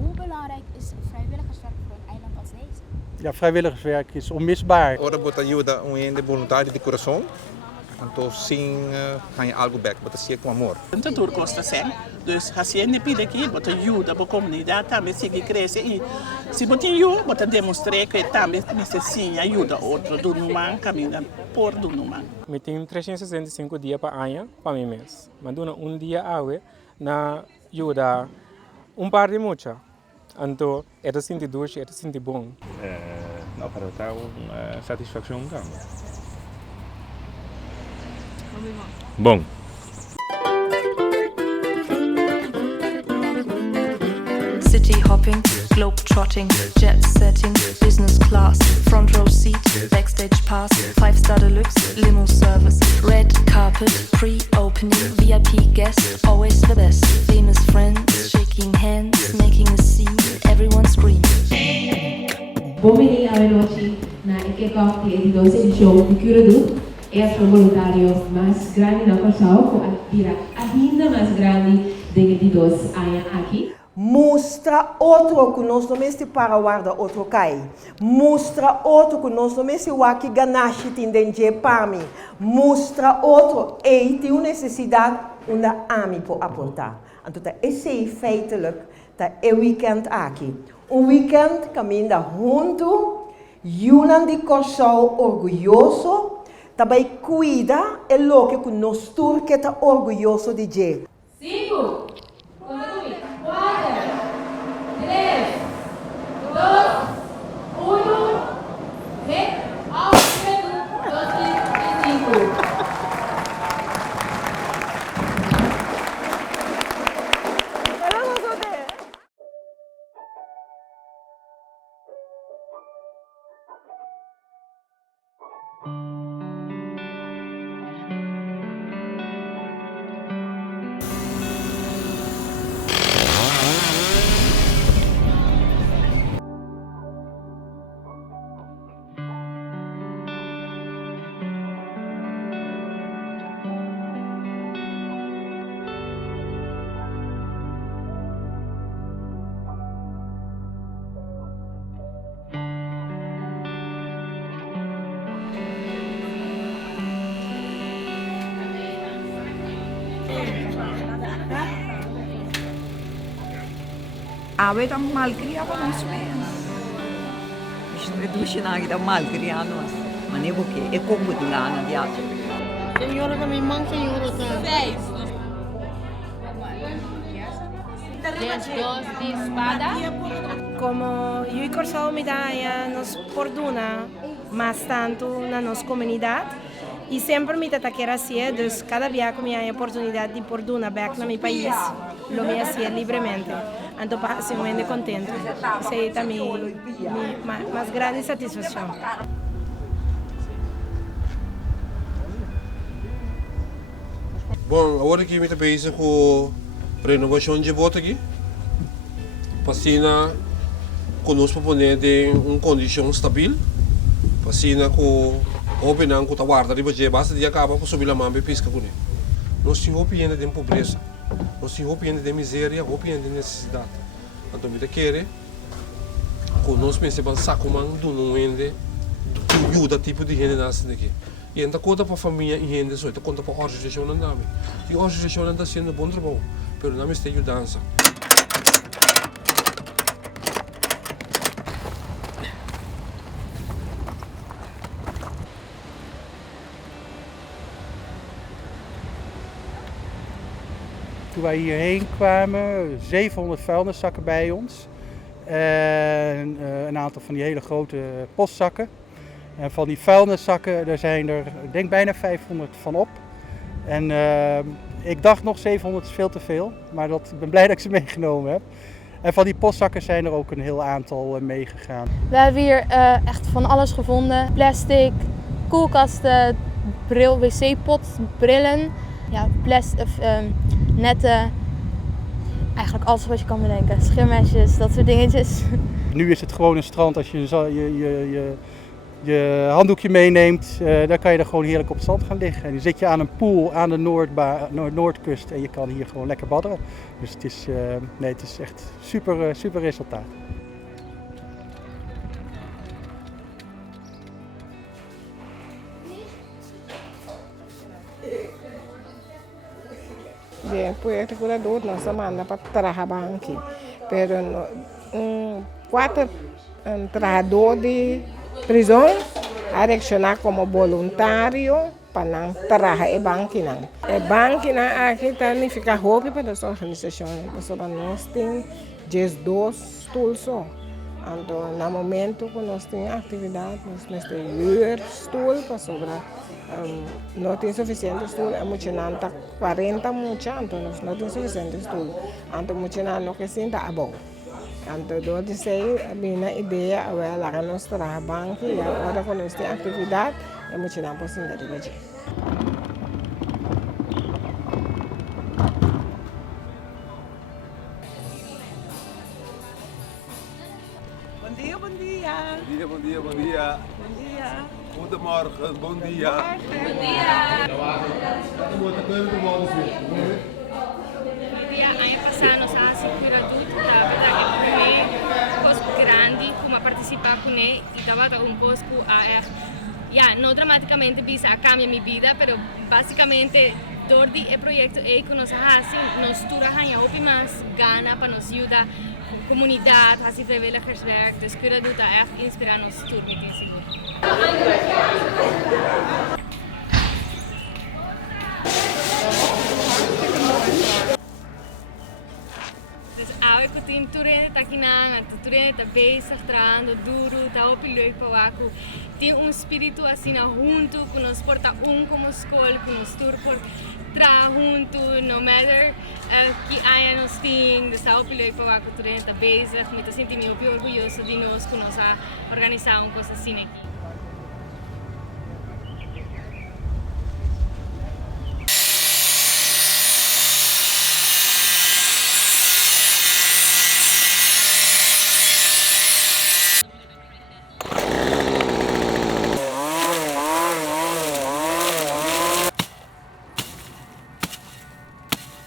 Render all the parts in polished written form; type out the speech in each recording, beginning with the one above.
Hoe belangrijk is vrijwilligerswerk voor een eiland als deze? Ja, vrijwilligerswerk is onmisbaar. Ora bota ajuda de voluntário de coração. Então sim, ganha algo back, bota sim com amor. Tanto tudo custa sem, dus als je niet pide que bota ajuda para a comunidade também se cresce e se bota ajuda, bota demonstrar que também necessita ajuda outro do numan caminho por do numan. Eu tenho 365 dias para año para mim mês, mas dona dia awe na ajuda par de mucha. Então, é sinto doce, é sinto bom. Nou, para estar satisfação kan. Bom. City hopping, globe trotting, jet setting, business class, front row seat, backstage pass, 5-star deluxe, limo service, red carpet, pre-opening, VIP guest, always the best, famous friends, shaking hands, making a scene, everyone scream. Bom-vindo à noite na kick-off de edição de show de Curadu. É o voluntário mais grande na Corsal, com a ainda mais grande de 2 anos aqui. Mostra outro que nós não mesmo para guardar outro cai. Mostra outro que nós não mesmo aqui ganache tendente para mim. Mostra outro e tem uma necessidade uma ami por apontar. Então esse é feitelijk dat é weekend aqui. Weekend caminha junto, Yunan de Corsal orgulhoso. Também cuida é louco que nós turcos está orgulhoso de Jé. 5, 4, 3, 2, 1, hit, Austin 2025. Awe tam malcriado nós mesmos. Isto é do chinagem da malcriado nós. Mas é porque é como de lá na viagem. Senhora também mãe senhora também. 10 dos de espada. Como eu e Corsal Medalha nos perdona mais tanto na nossa comunidade e sempre me quer assim, dus cada vez que me há oportunidade de perdonar back no meu país, lo me hacía livremente. Então passo muito contente. Isso é também mais grande satisfação. Bom, agora que me está pensando com renovação de voto aqui, para conosco poder ter uma condição estável, para com openar com a guarda de budget, basta de acabar com subir a mão e pisca com ele. Nós temos opinião de pobreza, nós temos opinião de miséria, opinião de necessidade. Então me quer conosco pensamos saco man do não ende ajuda tipo de gente nasce daqui. E então conta para a família e gente só, conta para a organização não dá. E a organização não está sendo bom trabalho, mas não me está ajudando. Toen wij hierheen kwamen, 700 vuilniszakken bij ons. En een aantal van die hele grote postzakken. En van die vuilniszakken, daar zijn er, ik denk bijna 500 van op. En ik dacht nog 700 is veel te veel, maar ik ben blij dat ik ze meegenomen heb. En van die postzakken zijn er ook een heel aantal meegegaan. We hebben hier echt van alles gevonden. Plastic, koelkasten, bril, wc-pot, brillen, ja, netten. Eigenlijk alles wat je kan bedenken. Schirmesjes, dat soort dingetjes. Nu is het gewoon een strand als je je handdoekje meeneemt, dan kan je er gewoon heerlijk op het zand gaan liggen. En dan zit je aan een pool aan de Noordkust en je kan hier gewoon lekker badderen. Dus het is echt super resultaat. Bien, pues el curador nos manda para trabajar aquí, pero cuatro trabajadores de prisão a reaccionar como voluntário para trabalhar em banco. O banco aqui fica roupa para as organizações, para nós tem 2 tools. Então, no momento que nós temos atividade, nós temos stool para sobrar. Não tem suficiente stool, é muito não 40 muito, então nós não tem suficiente stool. Então, muito não que sim tá bom. Então, eu disse, a minha ideia é lá que nós trabalhamos banco e agora que nós temos atividade, é muito não possível de fazer. Bom dia, bom dia. Bom dia, bom dia. Bom dia. Goedemorgen, bom dia. Bom dia. Ano passado sa Seguradut dapat ang primeiro cosco grande como participar com ele e dapat um cosco não dramaticamente bisa a cambia minha vida, pero basicamente door die proyecto que nós fazemos, nós trabalhamos op mais gana para nos ajudar comunidade, fazer vrijwilligerswerk, dus Seguradut echt inspirar nos tour met inseguro. Dus eu que tenho turene tá aqui na, turene tá bezig trabalhando duro, tá op leuk para waku. Tem espírito assim junto, que nos porta como escola, que nos tour por tra junto, no matter que haya nos tem, dus tá op leuk para waku turene tá bezig, me tô sentindo muito orgulhoso de nós que nós a organizar coisa assim aqui.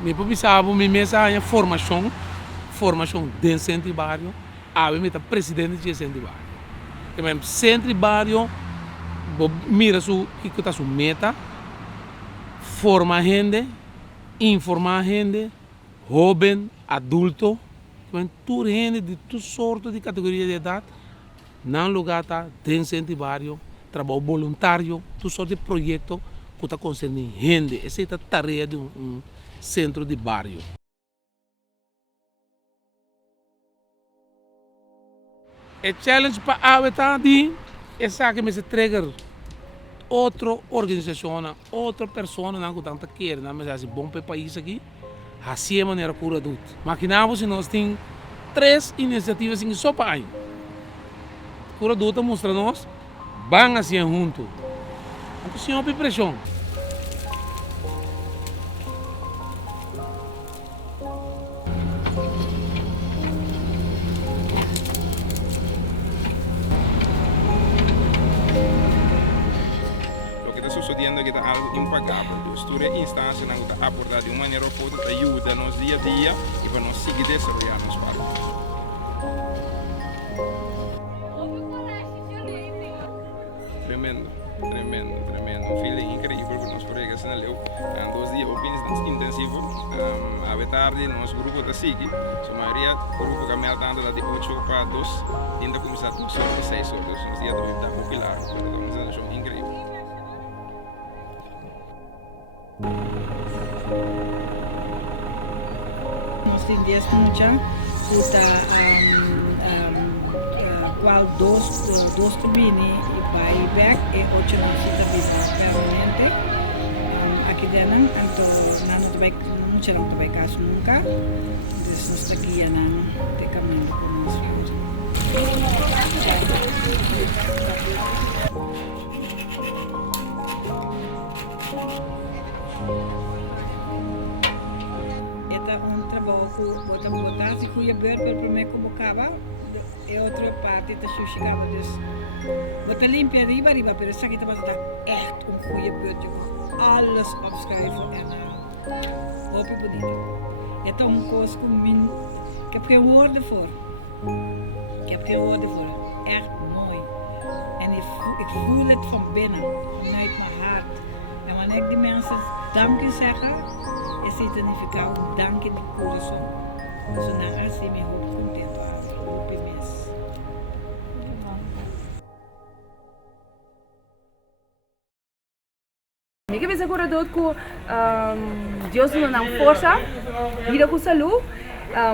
Me pensava me mesa em formação dentro centro bairro, eu me presidente de centro bairro. E mesmo centro bairro, mira o que está sua meta, forma gente, informar gente, jovem, adulto, tudo gente de toda sorte de categoria de idade, não lugar tá dentro centro bairro, trabalho voluntário, toda sorte de projeto que está concernendo gente. Essa é a tarefa de centro de bairro. O challenge para a habitar é que me se trigger outra organização, outra pessoa que tanto quer, mas é bom para o país aqui, assim é a maneira Seguradut. Imaginamos se nós temos 3 iniciativas em só para ano. Seguradut mostra nós, vão assim junto. Então, sem pressão. Sucediendo que está algo impagable. Los todas instancias que están abordando de una manera o otra ayudan día a día y para nos seguir desarrollando los parques. Tremendo. Un feeling increíble que nos colegas en el Leo. 2 días intensivos. A tarde nuestro grupo está sigue. Su mayoría grupo que me altando de 8 para 2. Ainda começar 2 horas, 6 horas. Uns dias dois está popular. Estamos en un show increíble. Nós temos 10 minutos, qual dois turbines e vai back e 8 minutos permanente. Aqui dentro, então não vai muito não vai caso nunca. Então nós aqui não tem caminho com nós filhos. botar se goede beurt per me como cava e outra parte da sushi cava dus wat limpia riba pero essa aqui tá echt goede beurt alles opschrijven en hoop ik bonito. Het omkoos min ik heb geen woorden voor. Echt mooi. En ik voel het van binnen, vanuit mijn hart. En wanneer ik die mensen danken zeggen, is het een significaat dank in de corazon. Zo na als je me hoop content was, hoop je mis. Ik heb seguro dat Deus nos dá força, vida com saúde,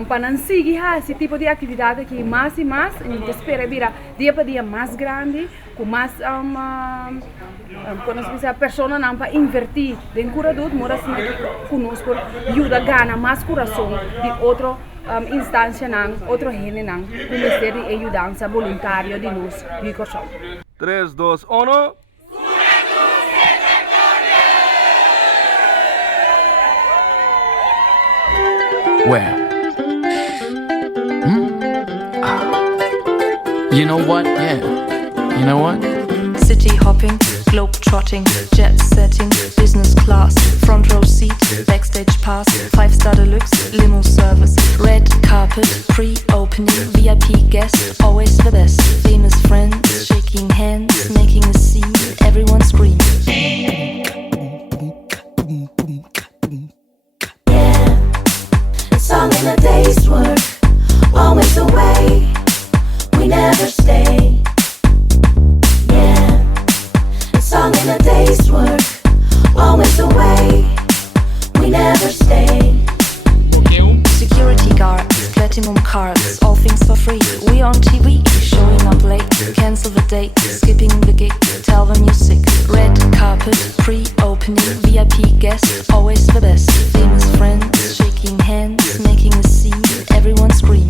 para não seguir esse tipo de atividade que mais e mais, e espera vir dia para dia mais grande, com mais quando a pessoa não para invertir em curador, mora assim conosco, ajuda gana mais coração de outra instância não, outro gênero não, o Ministério de Ajudança Voluntária de nós, de Corsão. 3, 2, 1. Where? You know what? Yeah. You know what? City hopping, globe trotting, jet setting, business class, front row seat, backstage pass, 5-star deluxe, limo service, red carpet, pre-opening, VIP guest, always the best, famous friends, shaking hands, making a scene, everyone scream. It's all in a day's work, always away, we never stay. Yeah, it's all in a day's work, always away, we never stay. Security guards, platinum cards, all things for free. We on TV, showing up late, cancel the date, skipping the gig, tell them you're sick. Red carpet, pre-opening, VIP guest, always the best. Famous friends, shaking hands, making a scene, everyone scream.